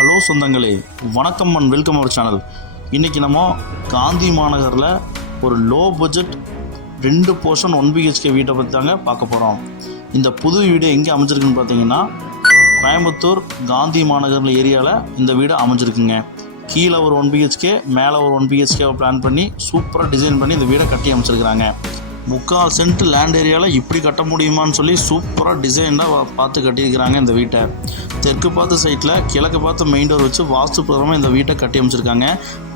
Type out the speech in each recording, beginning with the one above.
Hello சொந்தங்களே வணக்கம் and welcome our channel இன்றைக்கி நம்ம காந்தி மாநகரில் ஒரு லோ பட்ஜெட் ரெண்டு போர்ஷன் ஒன் பிஹெச்கே வீட்டை பற்றி தாங்க பார்க்க போகிறோம் இந்த புது வீடு எங்கே அமைஞ்சிருக்குன்னு பார்த்தீங்கன்னா கோயம்புத்தூர் காந்தி மாநகரில் ஏரியாவில் இந்த வீடு அமைஞ்சிருக்குங்க. கீழே ஒரு ஒன் பிஹெச்கே மேலே ஒரு ஒன் பிஹெச்கேவை பிளான் பண்ணி சூப்பராக டிசைன் பண்ணி இந்த வீடை கட்டி அமைச்சிருக்கிறாங்க. முக்கால் சென்ட் லேண்ட் ஏரியாவில் இப்படி கட்ட முடியுமான்னு சொல்லி சூப்பராக டிசைனாக பார்த்து கட்டியிருக்கிறாங்க இந்த வீட்டை. தெற்கு பார்த்த சைட்டில் கிழக்கு பார்த்து மெயின் டோர் வச்சு வாஸ்து பிரகாரமாக இந்த வீட்டை கட்டி அமைச்சிருக்காங்க.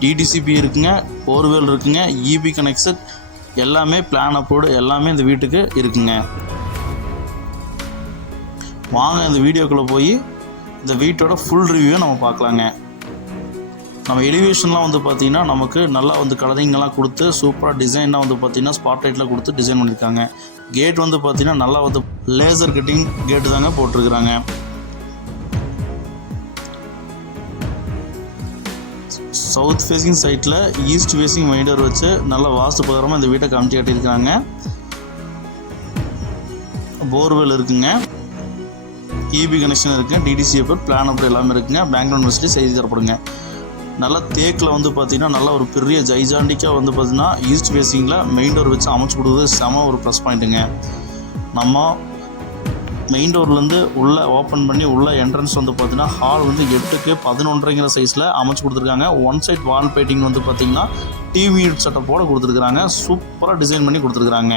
டிடிசிபி இருக்குங்க போர்வெல் இருக்குங்க இபி கனெக்ஷன் எல்லாமே பிளான் அப்ரோடு எல்லாமே இந்த வீட்டுக்கு இருக்குங்க. வாங்க இந்த வீடியோக்குள்ளே போய் இந்த வீட்டோட ஃபுல் ரிவ்யூவை நம்ம பார்க்கலாங்க. நம்ம எலிவேஷன்லாம் வந்து பார்த்தீங்கன்னா நமக்கு நல்லா வந்து கலரிங்கெல்லாம் கொடுத்து சூப்பராக டிசைனாக வந்து பார்த்தீங்கன்னா ஸ்பாட் கொடுத்து டிசைன் பண்ணியிருக்காங்க கேட் வந்து பார்த்தீங்கன்னா நல்லா வந்து லேசர் கட்டிங் கேட்டு தாங்க போட்டிருக்கிறாங்க. சவுத் ஃபேஸிங் சைட்டில் ஈஸ்ட் ஃபேஸிங் மைண்டர் வச்சு நல்லா வாஸ்து பிரகாரமாக இந்த வீட்டை காமிச்சு கட்டியிருக்காங்க போர்வெல் இருக்குங்க. இபி கனெக்ஷன் இருக்குது டிடிசி பிளான் அப்படி எல்லாமே இருக்குங்க. பேங்க் யூனிவர்சிட்டி ஃபெசிலிட்டி செய்து தரப்படுங்க. நல்லா தேக்கில் வந்து பார்த்தீங்கன்னா நல்ல ஒரு பெரிய ஜைஜாண்டிக்காக வந்து பார்த்திங்கன்னா ஈஸ்ட் ஃபேஸிங்கில் மெயின் டோர் வச்சு அமைச்சு கொடுக்குறது செம ஒரு ப்ளஸ் பாயிண்ட்டுங்க நம்ம மெயின் டோர்லேருந்து உள்ளே ஓப்பன் பண்ணி உள்ள என்ட்ரன்ஸ் வந்து பார்த்திங்கன்னா ஹால் வந்து எட்டுக்கு பதினொன்றைங்கிற சைஸில் அமைச்சு கொடுத்துருக்காங்க. ஒன் சைட் வால் பெயிண்டிங் வந்து பார்த்திங்கன்னா டிவி செட்டப்போடு கொடுத்துருக்குறாங்க. சூப்பராக டிசைன் பண்ணி கொடுத்துருக்குறாங்க.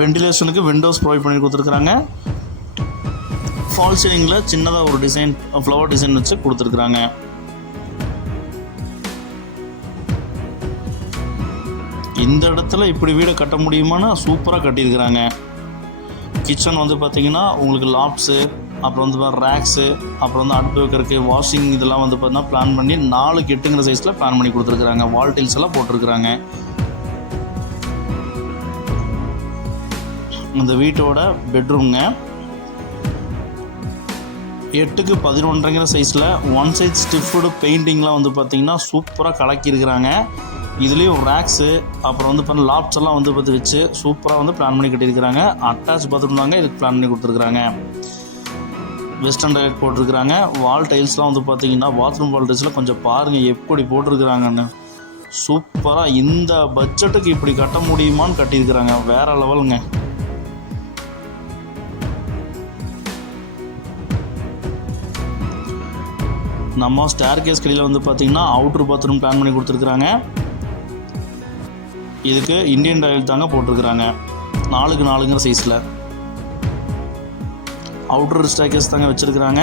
வெண்டிலேஷனுக்கு விண்டோஸ் ப்ரொவைட் பண்ணி கொடுத்துருக்குறாங்க. ஃபால் சீலிங்கில் சின்னதாக ஒரு டிசைன் ஃப்ளவர் டிசைன் வச்சு கொடுத்துருக்குறாங்க. இந்த இடத்துல இப்படி வீடை கட்ட முடியுமான்னு சூப்பராக கட்டியிருக்கிறாங்க. கிச்சன் வந்து பார்த்தீங்கன்னா உங்களுக்கு லாப்ஸு அப்புறம் வந்து ரேக்ஸு அப்புறம் வந்து அடுப்பு வைக்கிறதுக்கு வாஷிங் இதெல்லாம் வந்து பார்த்தீங்கன்னா பிளான் பண்ணி நாலு கெட்டுங்கிற சைஸில் பிளான் பண்ணி கொடுத்துருக்குறாங்க. வால் டைல்ஸ் எல்லாம் போட்டிருக்கிறாங்க. இந்த வீட்டோட பெட்ரூம்ங்க எட்டுக்கு பதினொன்றுங்கிற சைஸில் ஒன் சைட் ஸ்டிஃப்டு பெயிண்டிங்லாம் வந்து பார்த்திங்கன்னா சூப்பராக கலக்கியிருக்கிறாங்க. இதுலேயும் ரேக்ஸு அப்புறம் வந்து பார்த்தீங்கன்னா லாப்ஸ் எல்லாம் வந்து பார்த்து வச்சு சூப்பராக வந்து பிளான் பண்ணி கட்டியிருக்கிறாங்க. அட்டாச் பாத்ரூம் தாங்க இதுக்கு பிளான் பண்ணி கொடுத்துருக்குறாங்க. வெஸ்டர்ன் டைலட் போட்டிருக்கிறாங்க. வால் டைல்ஸ்லாம் வந்து பார்த்தீங்கன்னா பாத்ரூம் வால் டைல்ஸில் கொஞ்சம் பாருங்கள் எப்படி போட்டிருக்கிறாங்கன்னு. சூப்பராக இந்த பட்ஜெட்டுக்கு இப்படி கட்ட முடியுமான்னு கட்டியிருக்கிறாங்க. வேறு லெவலுங்க நம்ம ஸ்டேர் கேஸ் கடையில் வந்து பார்த்தீங்கன்னா அவுட்ரு பாத்ரூம் பிளான் பண்ணி கொடுத்துருக்குறாங்க. இதுக்கு இந்தியன் டாயில் தாங்க போட்டிருக்கிறாங்க. நாலுக்கு நாலுங்கிற சைஸில் அவுட்ரு ஸ்டேக்கேஸ் தாங்க வச்சுருக்குறாங்க.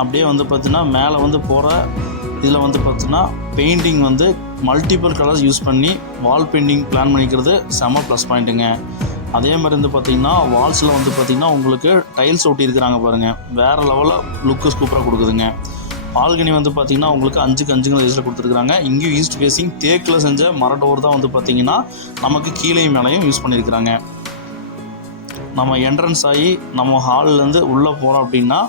அப்படியே வந்து பார்த்தீங்கன்னா மேலே வந்து போகிற இதில் வந்து பார்த்தீங்கன்னா பெயிண்டிங் வந்து மல்டிபிள் கலர்ஸ் யூஸ் பண்ணி வால் பெயிண்டிங் பிளான் பண்ணிக்கிறது செம ப்ளஸ் பாயிண்ட்டுங்க அதே மாதிரி வந்து பார்த்தீங்கன்னா வால்ஸில் வந்து பார்த்தீங்கன்னா உங்களுக்கு டைல்ஸ் ஒட்டியிருக்கிறாங்க பாருங்கள் வேறு லெவலில் லுக்கு சூப்பராக கொடுக்குதுங்க. பால்கனி வந்து பார்த்தீங்கன்னா உங்களுக்கு அஞ்சுக்கு அஞ்சுங்கிற சைஸில் கொடுத்துருக்காங்க இங்கேயும் ஈஸ்ட் ஃபேஸிங் தேக்கில் செஞ்ச மர டோர் தான் வந்து பார்த்தீங்கன்னா நமக்கு கீழே மேலேயும் யூஸ் பண்ணியிருக்கிறாங்க நம்ம என்ட்ரன்ஸ் ஆகி நம்ம ஹால்லேருந்து உள்ளே போகிறோம் அப்படின்னா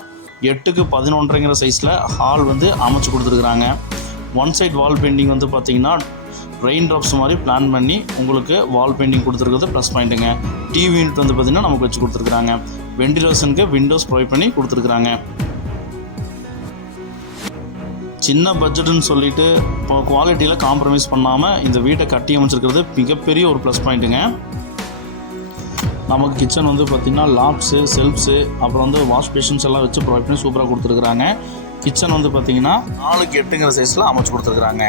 எட்டுக்கு பதினொன்றுங்கிற சைஸில் ஹால் வந்து அமைச்சு கொடுத்துருக்குறாங்க. ஒன் சைட் வால் பெயிண்டிங் வந்து பார்த்தீங்கன்னா ரெயின் ட்ராப்ஸ் மாதிரி பிளான் பண்ணி உங்களுக்கு வால் பெயிண்டிங் கொடுத்துருக்கிறது ப்ளஸ் பாயிண்ட்டுங்க டிவி யூனிட் வந்து பார்த்திங்கன்னா நமக்கு வச்சு கொடுத்துருக்குறாங்க. வெண்டிலேஷனுக்கு விண்டோஸ் ப்ரொவைட் பண்ணி கொடுத்துருக்குறாங்க. சின்ன பட்ஜெட்டுன்னு சொல்லிட்டு இப்போ குவாலிட்டியில் காம்ப்ரமைஸ் பண்ணாமல் இந்த வீட்டை கட்டி அமைச்சிருக்கிறது மிகப்பெரிய ஒரு ப்ளஸ் பாயிண்ட்டுங்க நமக்கு கிச்சன் வந்து பார்த்திங்கன்னா லாப்ஸு செல்ஃப்ஸு அப்புறம் வந்து வாஷ் பேஷன்ஸ் எல்லாம் வச்சு ப்ரொவைட் பண்ணி சூப்பராக கொடுத்துருக்குறாங்க. கிச்சன் வந்து பார்த்திங்கன்னா நாலுக்கு எட்டுங்கிற சைஸில் அமைச்சு கொடுத்துருக்குறாங்க.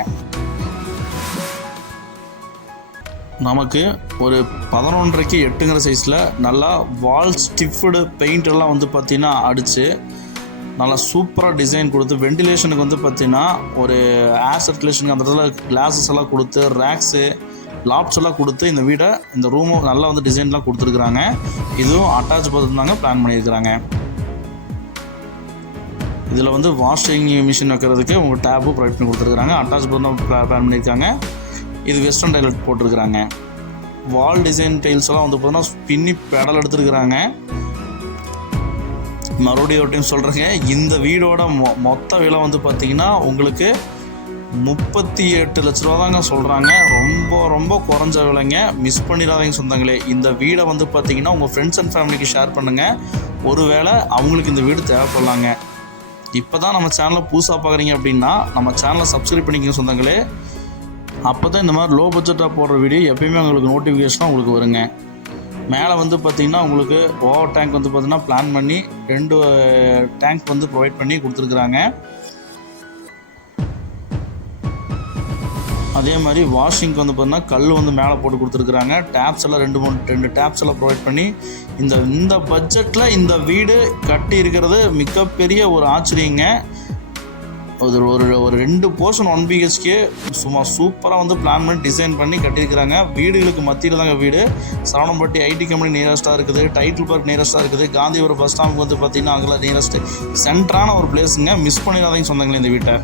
நமக்கு ஒரு பதினொன்றரைக்கு எட்டுங்கிற சைஸில் நல்லா வால் ஸ்டிஃப்டு பெயிண்ட் எல்லாம் வந்து பார்த்திங்கன்னா அடித்து நல்லா சூப்பராக டிசைன் கொடுத்து வெண்டிலேஷனுக்கு வந்து பார்த்தீங்கன்னா ஒரு ஏர் சர்க்குலேஷனுக்கு அந்த இடத்துல கிளாஸஸ் எல்லாம் கொடுத்து ரேக்ஸு லாப்ஸ் எல்லாம் கொடுத்து இந்த வீடை இந்த ரூமும் நல்லா வந்து டிசைன்லாம் கொடுத்துருக்குறாங்க. இதுவும் அட்டாச் பாத்ரூம் தாங்க பிளான் பண்ணியிருக்கிறாங்க. இதில் வந்து வாஷிங் மிஷின் வைக்கிறதுக்கு உங்கள் டேப்பு ப்ரொவைட் பண்ணி கொடுத்துருக்குறாங்க. அட்டாச் பாத்ரூம் பிளான் பண்ணியிருக்காங்க. இது வெஸ்டர்ன் டைலட் போட்டிருக்கிறாங்க. வால் டிசைன் டைல்ஸ் எல்லாம் வந்து பார்த்தீங்கன்னா பின்னி பெடல் எடுத்துருக்குறாங்க. மறுபடியும் ஒரு டைம் சொல்கிறேங்க இந்த வீடோட மொ மொத்த விலை வந்து பார்த்தீங்கன்னா உங்களுக்கு முப்பத்தி எட்டு லட்ச ரூபா தாங்க சொல்கிறாங்க ரொம்ப ரொம்ப குறைஞ்ச விலைங்க. மிஸ் பண்ணிடாதீங்க சொந்தங்களே. இந்த வீடை வந்து பார்த்தீங்கன்னா உங்கள் ஃப்ரெண்ட்ஸ் அண்ட் ஃபேமிலிக்கு ஷேர் பண்ணுங்கள் ஒருவேளை அவங்களுக்கு இந்த வீடு தேவைப்படலாங்க. இப்போ தான் நம்ம சேனலை புதுசாக பார்க்குறீங்க அப்படின்னா நம்ம சேனலை சப்ஸ்கிரைப் பண்ணிக்கங்க சொந்தங்களே. அப்போ தான் இந்த மாதிரி லோ பட்ஜெட்டாக போடுற வீடியோ எப்பயுமே உங்களுக்கு நோட்டிஃபிகேஷனாக உங்களுக்கு வருங்க. மேலே வந்து பார்த்திங்கன்னா உங்களுக்கு ஓவர் டேங்க் வந்து பார்த்திங்கன்னா பிளான் பண்ணி ரெண்டு டேங்க் வந்து ப்ரொவைட் பண்ணி கொடுத்துருக்குறாங்க. அதே மாதிரி வாஷிங்க்கு வந்து பார்த்தீங்கன்னா கல் வந்து மேலே போட்டு கொடுத்துருக்குறாங்க. டேப்ஸ் எல்லாம் ரெண்டு மூணு ரெண்டு டேப்ஸ் எல்லாம் ப்ரொவைட் பண்ணி இந்த இந்த பட்ஜெட்டில் இந்த வீடு கட்டி இருக்கிறது மிகப்பெரிய ஒரு ஆச்சரியங்க. ஒரு ஒரு ஒரு ரெண்டு போர்ஷன் ஒன் பிஹெச்கே சும்மா சூப்பராக வந்து பிளான் பண்ணி டிசைன் பண்ணி கட்டியிருக்கிறாங்க. வீடுகளுக்கு மத்தியில் தாங்க வீடு. சரவணம்பட்டி ஐடி கம்பெனி நியரஸ்ட்டாக இருக்குது. டைட்டில் பார்க் நியரஸ்ட்டாக இருக்குது. காந்திபுரம் பஸ் ஸ்டாண்ட் வந்து பார்த்திங்கன்னா அங்கே நியரஸ்ட்டு சென்டரான ஒரு பிளேஸுங்க மிஸ் பண்ணிடாதீங்க சொந்தங்களே இந்த வீட்டை.